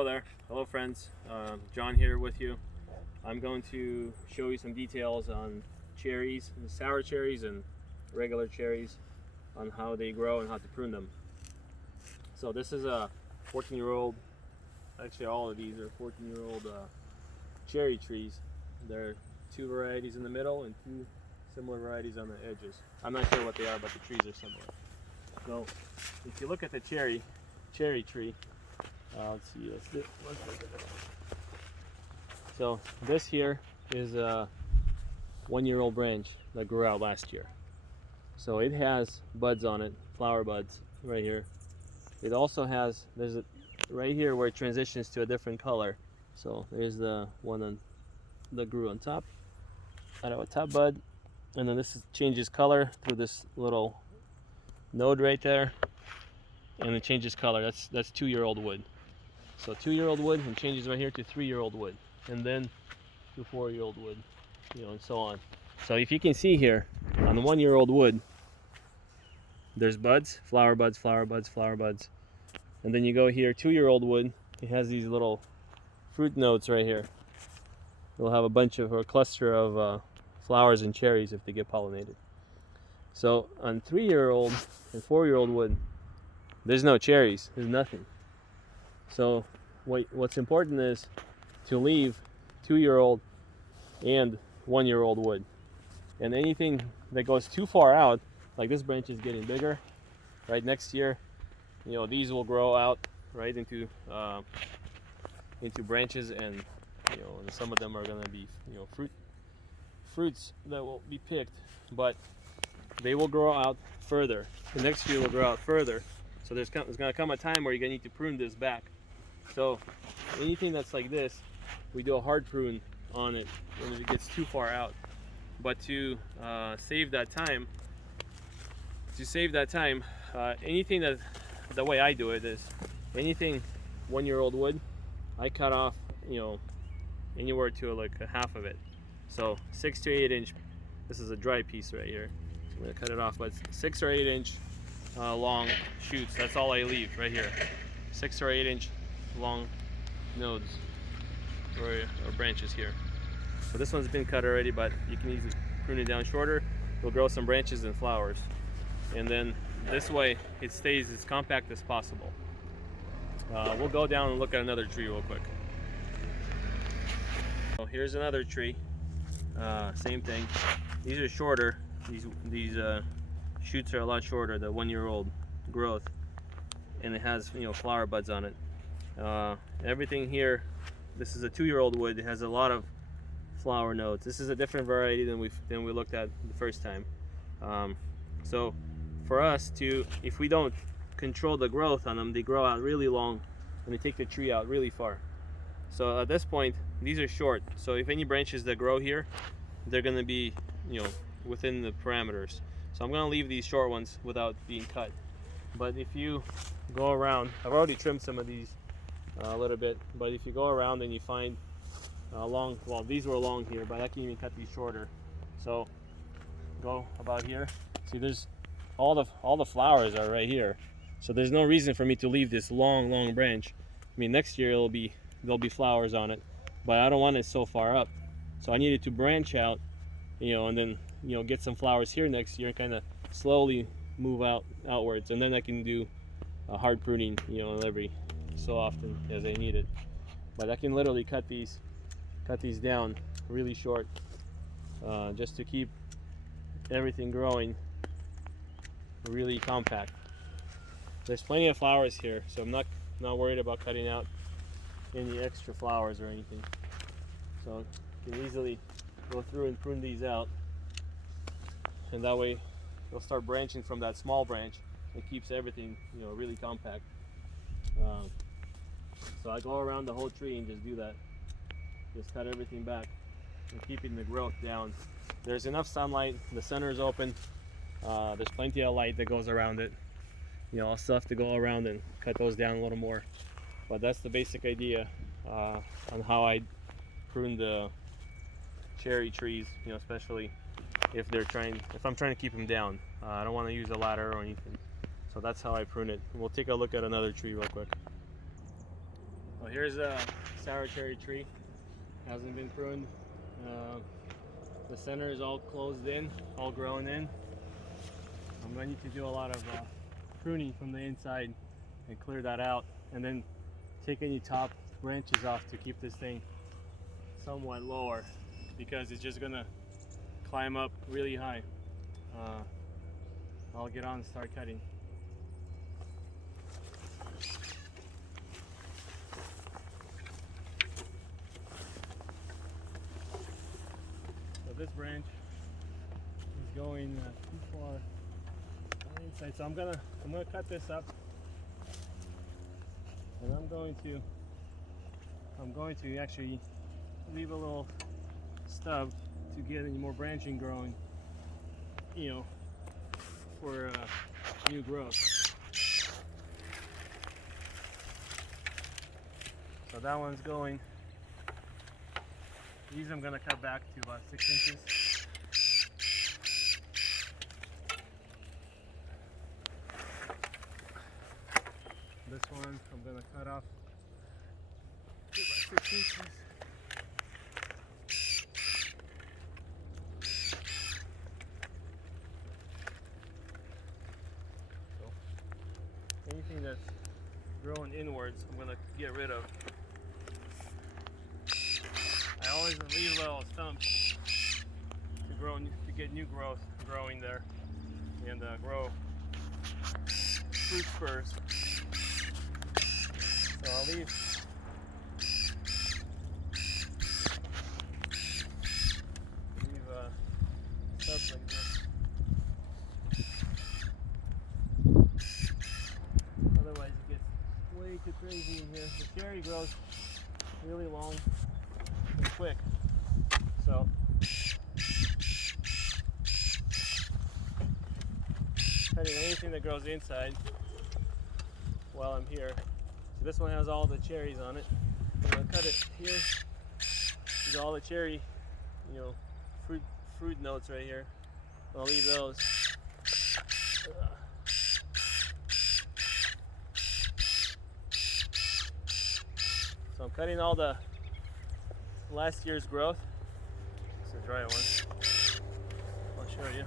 Hello there. Hello friends. John here with you. I'm going to show you some details on cherries, sour cherries and regular cherries, on how they grow and how to prune them. So this is a 14-year-old, actually all of these are 14-year-old cherry trees. There are two varieties in the middle and two similar varieties on the edges. I'm not sure what they are, but the trees are similar. So if you look at the cherry tree, let's see, let's look at it. So this here is a 1-year-old branch that grew out last year. So it has buds on it, flower buds right here. It also has, there's a right here where it transitions to a different color. So there's the one that grew on top, out of a top bud, and then changes color through this little node right there, and it changes color. That's 2-year-old wood. So 2-year-old wood, and changes right here to 3-year-old wood, and then to 4-year-old wood, and so on. So if you can see here on the 1-year-old wood, there's buds, flower buds, flower buds, flower buds, and then you go here, 2-year-old wood. It has these little fruit nodes right here. It'll have a bunch of, or a cluster of flowers and cherries if they get pollinated. So on 3-year-old and 4-year-old wood, there's no cherries, there's nothing. So what's important is to leave 2-year-old and 1-year-old wood. And anything that goes too far out, like this branch is getting bigger, right? Next year, these will grow out right into branches, and and some of them are going to be fruits that will be picked, but they will grow out further. The next year will grow out further. So there's going to come a time where you're going to need to prune this back. So anything that's like this, we do a hard prune on it when it gets too far out. But to save that time, anything that, the way I do it is, anything 1-year-old wood, I cut off, anywhere to like a half of it. So 6 to 8 inch. This is a dry piece right here. So I'm gonna cut it off, but 6 or 8 inch long shoots. That's all I leave right here. 6 or 8 inch long nodes or branches here. So this one's been cut already, but you can easily prune it down shorter. It'll grow some branches and flowers, and then this way it stays as compact as possible. We'll go down and look at another tree real quick. So here's another tree. Same thing. These are shorter. These shoots are a lot shorter. The 1-year-old growth, and it has flower buds on it. Everything here. This is a 2-year-old wood. It has a lot of flower nodes. This is a different variety than we looked at the first time. So for us if we don't control the growth on them, they grow out really long and they take the tree out really far. So at this point, these are short. So if any branches that grow here, they're going to be within the parameters. So I'm going to leave these short ones without being cut. But if you go around, I've already trimmed some of these a little bit, but if you go around and you find well, these were long here, but I can even cut these shorter. So go about here. See, there's all the flowers are right here. So there's no reason for me to leave this long branch. I mean, next year there'll be flowers on it, but I don't want it so far up. So I needed to branch out, and then get some flowers here next year and kind of slowly move outwards, and then I can do a hard pruning, every so often as I need it. But I can literally cut these down really short, just to keep everything growing really compact. There's plenty of flowers here, so I'm not worried about cutting out any extra flowers or anything. So you can easily go through and prune these out, and that way they'll start branching from that small branch and keeps everything really compact. So I go around the whole tree and just do that. Just cut everything back and keeping the growth down. There's enough sunlight, the center is open, there's plenty of light that goes around it. I'll still have to go around and cut those down a little more, but that's the basic idea on how I prune the cherry trees, especially if I'm trying to keep them down. I don't want to use a ladder or anything. So that's how I prune it. We'll take a look at another tree real quick. Well, here's a sour cherry tree. Hasn't been pruned. The center is all closed in, all grown in. I'm going to need to do a lot of pruning from the inside and clear that out, and then take any top branches off to keep this thing somewhat lower, because it's just gonna climb up really high. I'll get on and start cutting. So this branch is going too far on the inside, so I'm gonna cut this up, and I'm going to actually leave a little stub to get any more branching growing, you know, for new growth. So that one's going. These I'm gonna cut back to about 6 inches. This one I'm gonna cut off to about 6 inches. Anything that's growing inwards, I'm gonna get rid of. I always leave little stumps to get new growth growing there, and grow fruit spurs. So I'll leave stubs like this. Otherwise it gets way too crazy in here. The cherry grows really long and quick. So cutting anything that grows inside while I'm here. So this one has all the cherries on it. I'm gonna cut it here. These are all the cherry, you know, fruit notes right here. I'll leave those. So I'm cutting all the last year's growth. It's a dry one. I'll show you.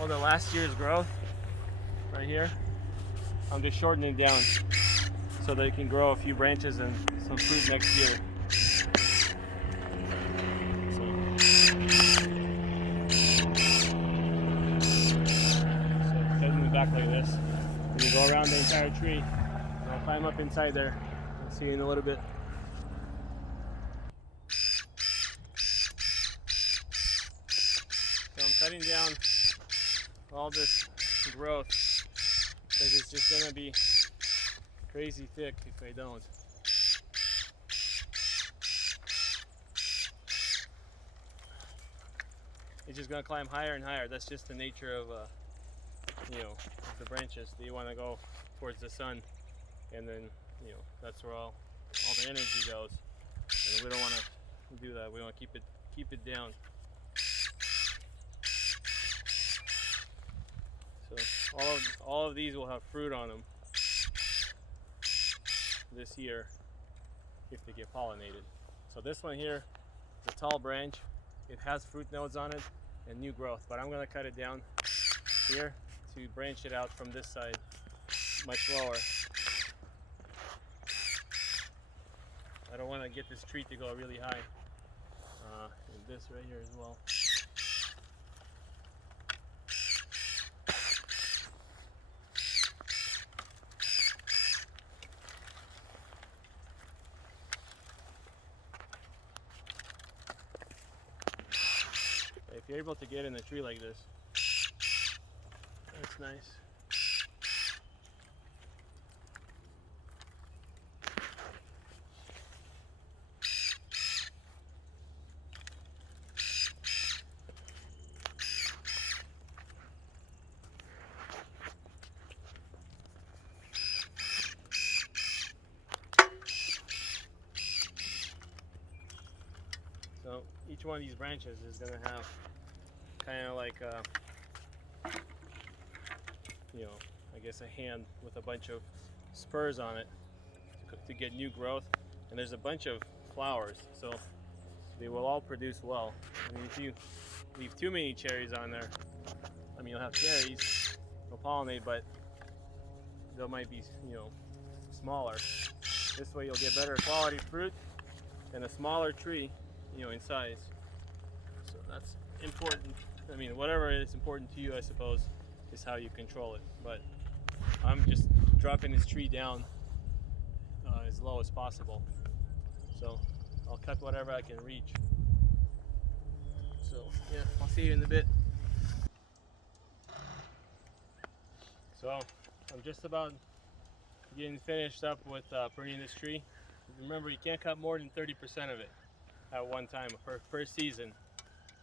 All the last year's growth right here. I'm just shortening it down so that it can grow a few branches and some fruit next year. So cutting it back like this. And you go around the entire tree. And I'll climb up inside there. I'll see you in a little bit. So I'm cutting down all this growth because it's just gonna be crazy thick if I don't. It's just gonna climb higher and higher. That's just the nature of you know, the branches. You want to go towards the sun, and then, you know, that's where all the energy goes. And we don't want to do that. We want to keep it down. So all of these will have fruit on them this year if they get pollinated. So this one here is a tall branch. It has fruit nodes on it and new growth, but I'm going to cut it down here to branch it out from this side much lower. I don't want to get this tree to go really high. And this right here as well. If you're able to get in a tree like this, that's nice. So each one of these branches is going to have kind of like you know, I guess a hand with a bunch of spurs on it to get new growth. And there's a bunch of flowers, so they will all produce well. I mean, if you leave too many cherries on there, I mean, you'll have cherries, they'll pollinate, but they might be, you know, smaller. This way you'll get better quality fruit and a smaller tree, you know, in size. So that's important. I mean, whatever is important to you, I suppose, is how you control it. But I'm just dropping this tree down as low as possible. So I'll cut whatever I can reach. So yeah, I'll see you in a bit. So I'm just about getting finished up with pruning this tree. Remember, you can't cut more than 30% of it at one time per season.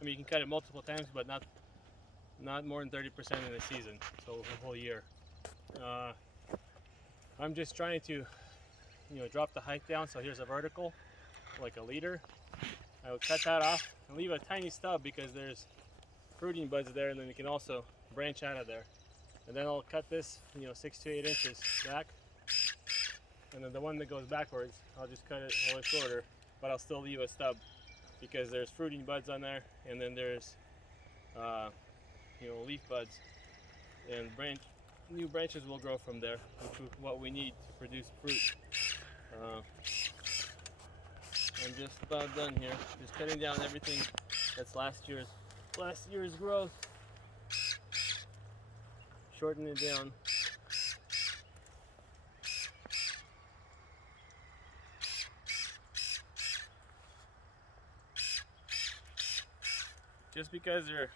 I mean, you can cut it multiple times, but not more than 30% in a season, so a whole year. I'm just trying to, you know, drop the height down. So here's a vertical, like a leader. I would cut that off and leave a tiny stub because there's fruiting buds there, and then you can also branch out of there. And then I'll cut this, you know, 6 to 8 inches back. And then the one that goes backwards, I'll just cut it a little shorter, but I'll still leave a stub because there's fruiting buds on there, and then there's, you know, leaf buds, and new branches will grow from there, which is what we need to produce fruit. I'm just about done here. Just cutting down everything that's last year's growth. Shorten it down. Just because they're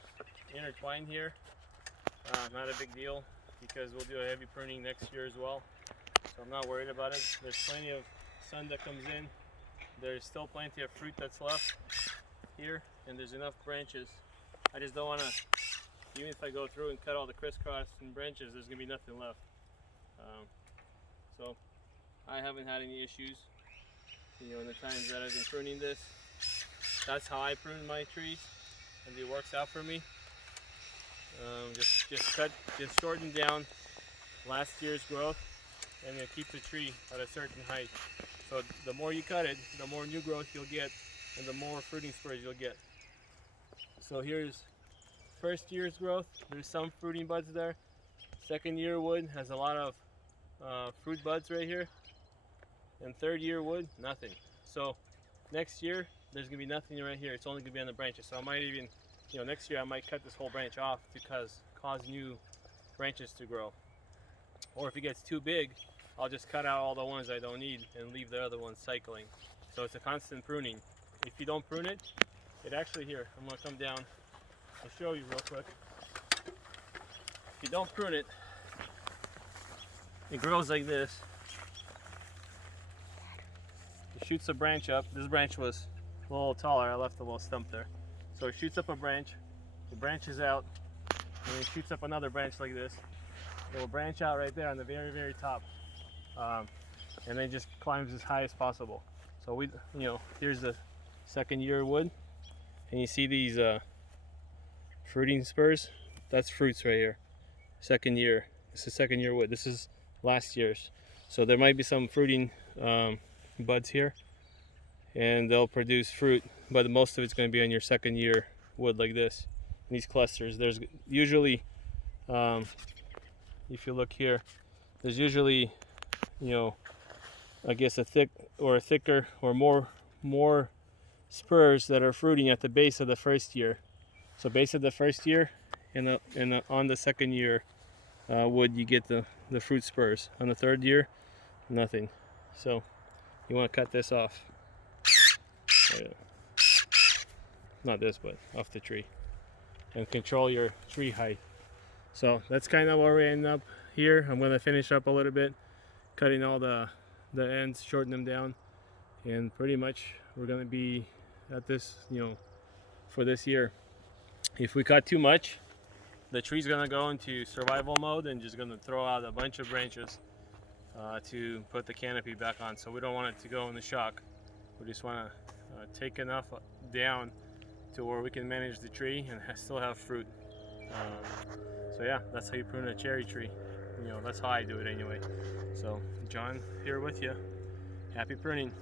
intertwined here, not a big deal, because we'll do a heavy pruning next year as well. So I'm not worried about it. There's plenty of sun that comes in. There's still plenty of fruit that's left here, and there's enough branches. I just don't want to, even if I go through and cut all the crisscross and branches, there's going to be nothing left. So I haven't had any issues, you know, in the times that I've been pruning this. That's how I prune my trees, and it works out for me. Just shorten down last year's growth, and then keep the tree at a certain height. So the more you cut it, the more new growth you'll get, and the more fruiting spurs you'll get. So here's first year's growth. There's some fruiting buds there. Second year wood has a lot of fruit buds right here, and third year wood, nothing. So next year there's gonna be nothing right here. It's only gonna be on the branches. So I might even, you know, next year I might cut this whole branch off to cause new branches to grow. Or if it gets too big, I'll just cut out all the ones I don't need and leave the other ones cycling. So it's a constant pruning. If you don't prune it, it actually, here, I'm gonna come down and show you real quick. If you don't prune it, it grows like this. It shoots a branch up. This branch was a little taller. I left a little stump there. So it shoots up a branch. It branches out, and it shoots up another branch like this. It will branch out right there on the very, very top, and then just climbs as high as possible. So we, you know, here's the second year wood, and you see these fruiting spurs. That's fruits right here. Second year. This is second year wood. This is last year's. So there might be some fruiting buds here, and they'll produce fruit, but most of it's going to be on your second year wood like this. In these clusters, there's usually, if you look here, there's usually, you know, I guess a thicker or more spurs that are fruiting at the base of the first year. So base of the first year, and on the second year wood, you get the fruit spurs. On the third year, nothing. So you want to cut this off. Oh, yeah. Not this, but off the tree, and control your tree height. So that's kind of where we end up here. I'm going to finish up a little bit, cutting all the ends, shorten them down, and pretty much we're going to be at this, you know, for this year. If we cut too much, the tree's going to go into survival mode and just going to throw out a bunch of branches to put the canopy back on. So we don't want it to go in the shock. We just want to take enough down to where we can manage the tree and still have fruit. So yeah, that's how you prune a cherry tree. You know, that's how I do it anyway. So John here with you. Happy pruning.